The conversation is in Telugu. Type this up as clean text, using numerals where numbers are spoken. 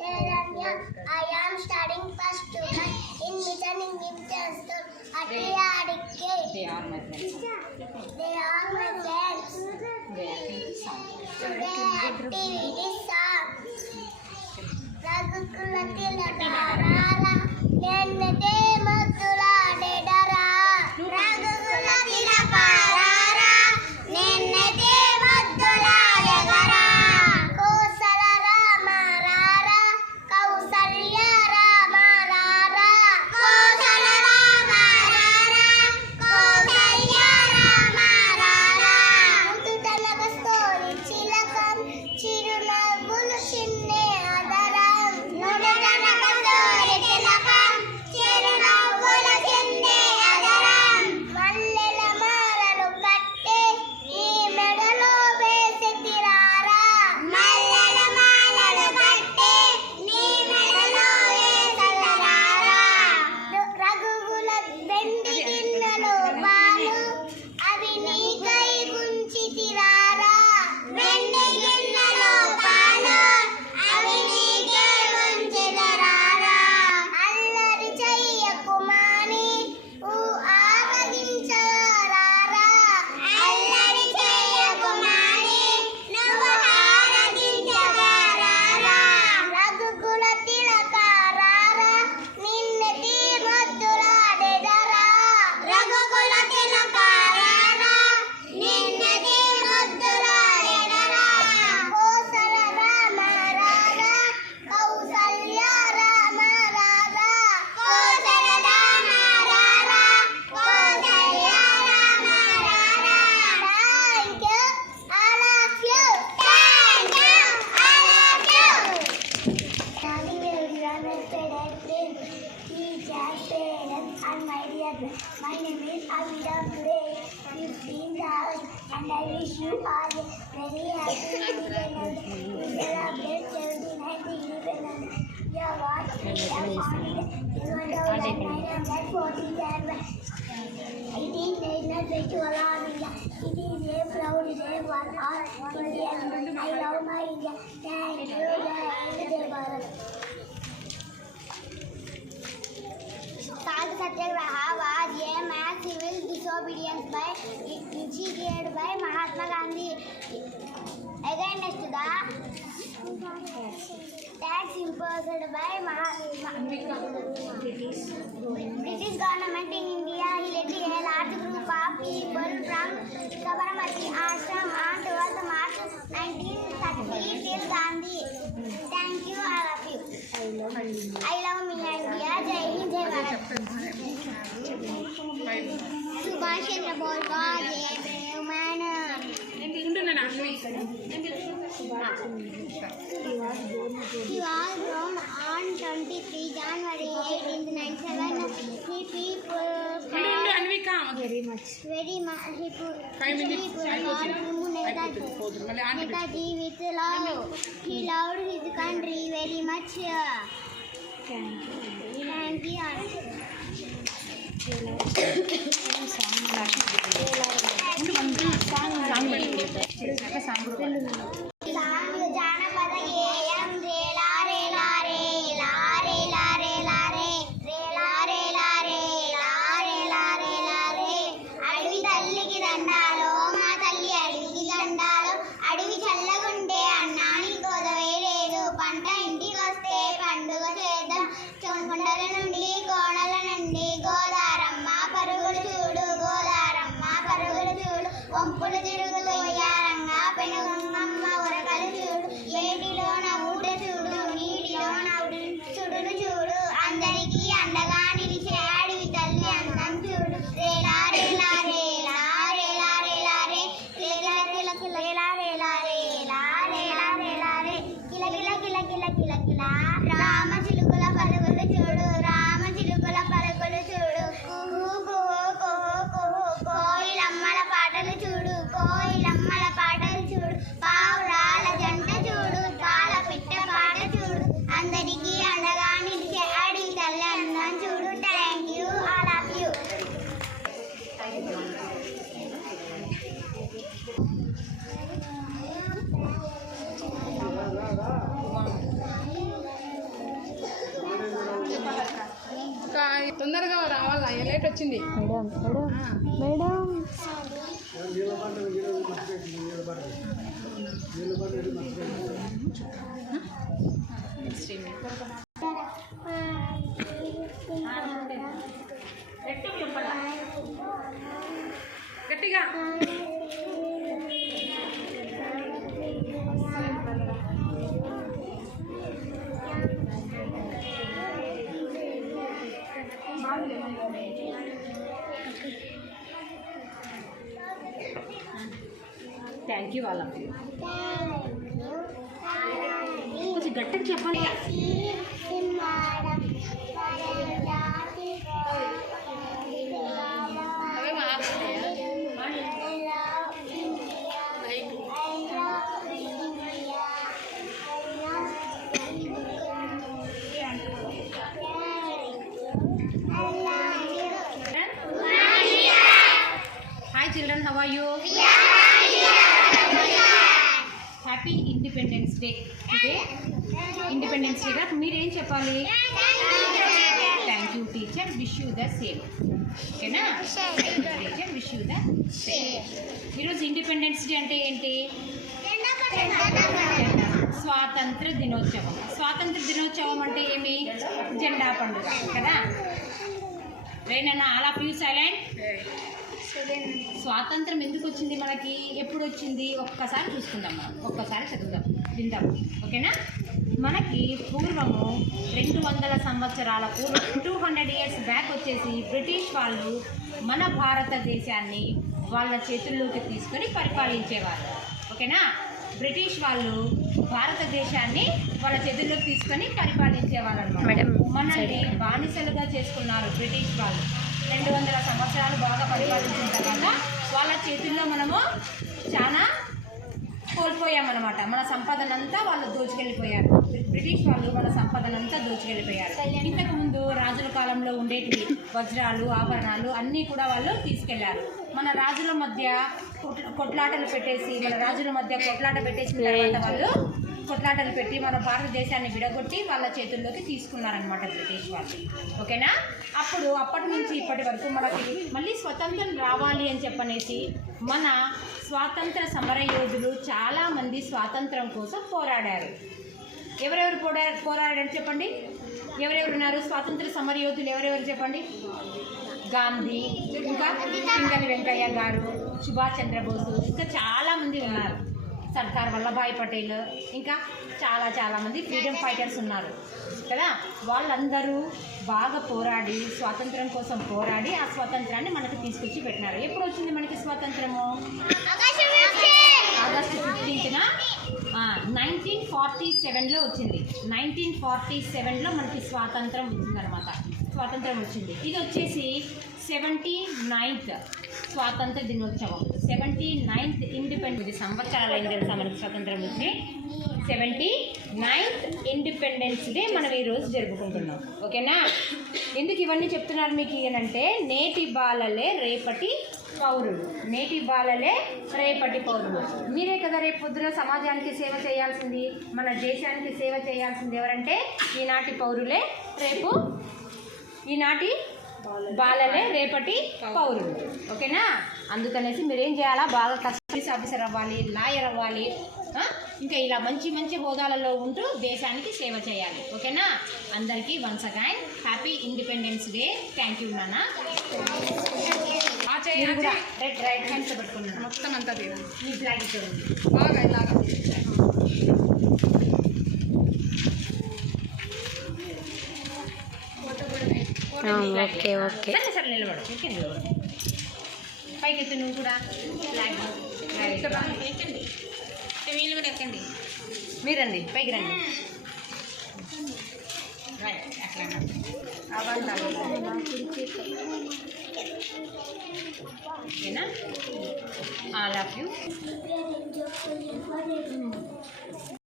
I am studying first student in Mission English School. They are my friends. They are my friends. They are song. Today activity song. Raghukulatila darara, nennete mutula dedara. Raghukulatila parara, nennete mutula dedara. Kosala rama rara, Kausalya rama rara. Kosala rama rara, Kausalya rama rara. Mututalaka story chilakam, chirunavulu chinne adaram. Mututalaka story chilakam, chirunavulu chinne adaram. Mallela మాలలు కట్టి నీ మెడలో వేసెతిరారా. మల్లెల మాలలు కట్టి నీ మెడలో వేసెతిరారా. రఘువుల వెండి గిన్నెలో పాలు అవి నీకై ఉంచితిరారా. వెండి గిన్నెలో పాలు అవి నీకై ఉంచితిరారా. అల్లరి చెయ్యకు మాని ఆరగించరారా. అల్లరి చెయ్యకు మాని నువ్వు ఆరగించరారా. రఘుకుల తిలకారారా, నిన్నెతి ముద్దులాడెదరా. రఘుకుల తిలకారారా, నిన్నెతి ముద్దులాడెదరా. కోసల రామ రారా, కౌసల్య రామ రారా. కోసల రామ రారా, కౌసల్య రామ రారా. Thank you, all of you. Thank you, all of you. Darling, respected friends, teachers, parents, and my dear friends. My name is Avida. Today is 15th August, and I wish you all a very happy independence. We celebrate 79th independence. Your what? We have founded in 1947. It is National Festival of India. It is a proud day for all Indians. I love my India. Thank you, Jai Bharat. Salt Satyagraha was a mass civil disobedience initiated by Mahatma Gandhi against the tax imposed by British government in India. He led a large group of people from Sabarmati Ashram on 12th March 1930 till Gandhi. Thank you, all of you. I love me India. Jai Hind, Jai Bharat. Subhash Chandra Bose was a brave man. He was born on 23 January 1897. He people very much. Netaji with love. He loved his country very much. Thank you. జానపద గేయం రేలా రేలా రేలా రేలా రేలా రే రేలా రేలా రేలా రేలా రేలా రే. అడవి తల్లికి దండాలో మా తల్లి అడవికి దండాలో. అడవి చల్లగుంటే అన్నానికి గోదవే లేదు. పంట ఇంటికి వస్తే పండుగ చేద్దాం. చొంకుండల నుండి కోణల నుండి గోదారమ్మ పరుగులు చూడు. గోదారమ్మ పరుగులు చూడు. వంపులు తిరుగుతూ యారంగా పెనుగమ్మ ఉరకలు చూడు. ఏటిలోన ఊట చూడు, నీటిలోన చుడును చూడు. అందరికీ అండగా నిలిచే అడవి తల్లి అందం చూడు. రేలా రేలా రేలా రేలా రేలా రే కిల కిల కిల రేలా రేలా రేలా రేలా రేలా రే కిల కిల కిల కిల కిల కిల. రామ చిలుకల పరుగులు చూడు. రామ చిలుకల పరుగులు చూడు. కుహు కుహు కుహు కుహు కోయిలమ్మల పాటలు చూడు. కోయిలమ్మల పాటలు చూడు. పావురాల జంట చూడు. పాల పిట్ట పాట చూడు. అందరికీ అండగా నిలిచే అడవి తల్లి అందం చూడు. Thank you, all of you. తొందరగా రావాలా లేట్ వచ్చింది గట్టిగా థ్యాంక్ యూ వాళ్ళకి కొంచెం గట్టిగా చెప్పండి. Hi children, how are you? Happy independence day. Today independence డేగా మీరు ఏం చెప్పాలి? Thank you teacher, wish you the same. ఓకేనా? Teacher wish you the same. ఈరోజు ఇండిపెండెన్స్ డే అంటే ఏంటి? స్వాతంత్ర దినోత్సవం. స్వాతంత్ర దినోత్సవం అంటే ఏమి? జెండా పండుగ కదా. రేనన్నా ఆల్ ఆఫ్ యూ సైలెంట్. స్వాతంత్రం ఎందుకు వచ్చింది మనకి? ఎప్పుడు వచ్చింది? ఒక్కసారి చూసుకుందాం. మనం ఒక్కసారి చదువుదాం, విందాం. ఓకేనా? మనకి పూర్వము 200 సంవత్సరాల పూర్వం 200 ఇయర్స్ బ్యాక్ వచ్చేసి బ్రిటిష్ వాళ్ళు మన భారతదేశాన్ని వాళ్ళ చేతుల్లోకి తీసుకొని పరిపాలించేవారు. ఓకేనా? బ్రిటిష్ వాళ్ళు భారతదేశాన్ని వాళ్ళ చేతుల్లోకి తీసుకొని పరిపాలించేవారు అన్నమాట. మనల్ని బానిసలుగా చేసుకున్నారు బ్రిటిష్ వాళ్ళు. 200 సంవత్సరాలు బాగా పరిపాలించిన తర్వాత వాళ్ళ చేతుల్లో మనము చాలా కోల్పోయామన్నమాట. మన సంపదనంతా వాళ్ళు దోచుకెళ్ళిపోయారు. బ్రిటిష్ వాళ్ళు మన సంపదనంతా దోచుకెళ్ళిపోయారు. ఇంతకుముందు రాజుల కాలంలో ఉండేటివి వజ్రాలు, ఆభరణాలు అన్నీ కూడా వాళ్ళు తీసుకెళ్లారు. మన రాజుల మధ్య కొట్లాటలు పెట్టేసి తర్వాత వాళ్ళు కొట్లాటలు పెట్టి మన భారతదేశాన్ని విడగొట్టి వాళ్ళ చేతుల్లోకి తీసుకున్నారనమాట బ్రిటిష్ వాళ్ళు. ఓకేనా? అప్పటి నుంచి ఇప్పటి వరకు మనకి మళ్ళీ స్వతంత్రం రావాలి అని చెప్పనేసి మన స్వాతంత్ర సమరయోధులు చాలామంది స్వాతంత్రం కోసం పోరాడారు. ఎవరెవరు పోరాడారు చెప్పండి? ఎవరెవరు ఉన్నారు స్వాతంత్ర సమరయోధులు? ఎవరెవరు చెప్పండి? గాంధీ, ఇంకా పింగళి వెంకయ్య గారు, సుభాష్ చంద్రబోసు, ఇంకా చాలామంది ఉన్నారు. సర్దార్ వల్లభాయ్ పటేల్, ఇంకా చాలామంది ఫ్రీడమ్ ఫైటర్స్ ఉన్నారు కదా. వాళ్ళందరూ బాగా పోరాడి స్వాతంత్రం కోసం పోరాడి ఆ స్వాతంత్రాన్ని మనకు తీసుకొచ్చి పెట్టినారు. ఎప్పుడు వచ్చింది మనకి స్వాతంత్రము? ఆగస్టు 15న 1947లో వచ్చింది. 1947లో మనకి స్వాతంత్రం వచ్చిందనమాట. స్వాతంత్రం వచ్చింది. ఇది వచ్చేసి 79th స్వాతంత్ర దినోత్సవం. 79th ఇండిపెండెన్స్ సంవత్సరాలు అయింది తెలుసా మనకి స్వాతంత్రం వచ్చి. 79th ఇండిపెండెన్స్ డే మనం ఈరోజు జరుపుకుంటున్నాం. ఓకేనా? ఎందుకు ఇవన్నీ చెప్తున్నారు మీకు అంటే నేటి బాలలే రేపటి పౌరులు. నేటి బాలలే రేపటి పౌరులు. మీరే కదా రేపు పొద్దున సమాజానికి సేవ చేయాల్సింది, మన దేశానికి సేవ చేయాల్సింది ఎవరంటే ఈనాటి పౌరులే. ఈనాటి బాలలే రేపటి పౌరులు. ఓకేనా? అందుకనేసి మీరేం చేయాలా? బాగా కస్టమర్ ఆఫీసర్ అవ్వాలి, లాయర్ అవ్వాలి, ఇంకా ఇలా మంచి మంచి హోదాలలో ఉంటూ దేశానికి సేవ చేయాలి. ఓకేనా? అందరికీ once again happy independence day. Thank you నాన్న. రైట్ హ్యాండ్స్ పెట్టుకున్నాను మొత్తం అంతా ఈ బ్లాక్ ఉంది బాగా ఇలాగా. ఓకే సరే నిలబడు. పైకి ఎత్తు నువ్వు కూడా. ఎక్కండి, వీళ్ళు కూడా ఎక్కండి. మీరండి పైకి రండి. అట్లా ఓకేనా? All of you.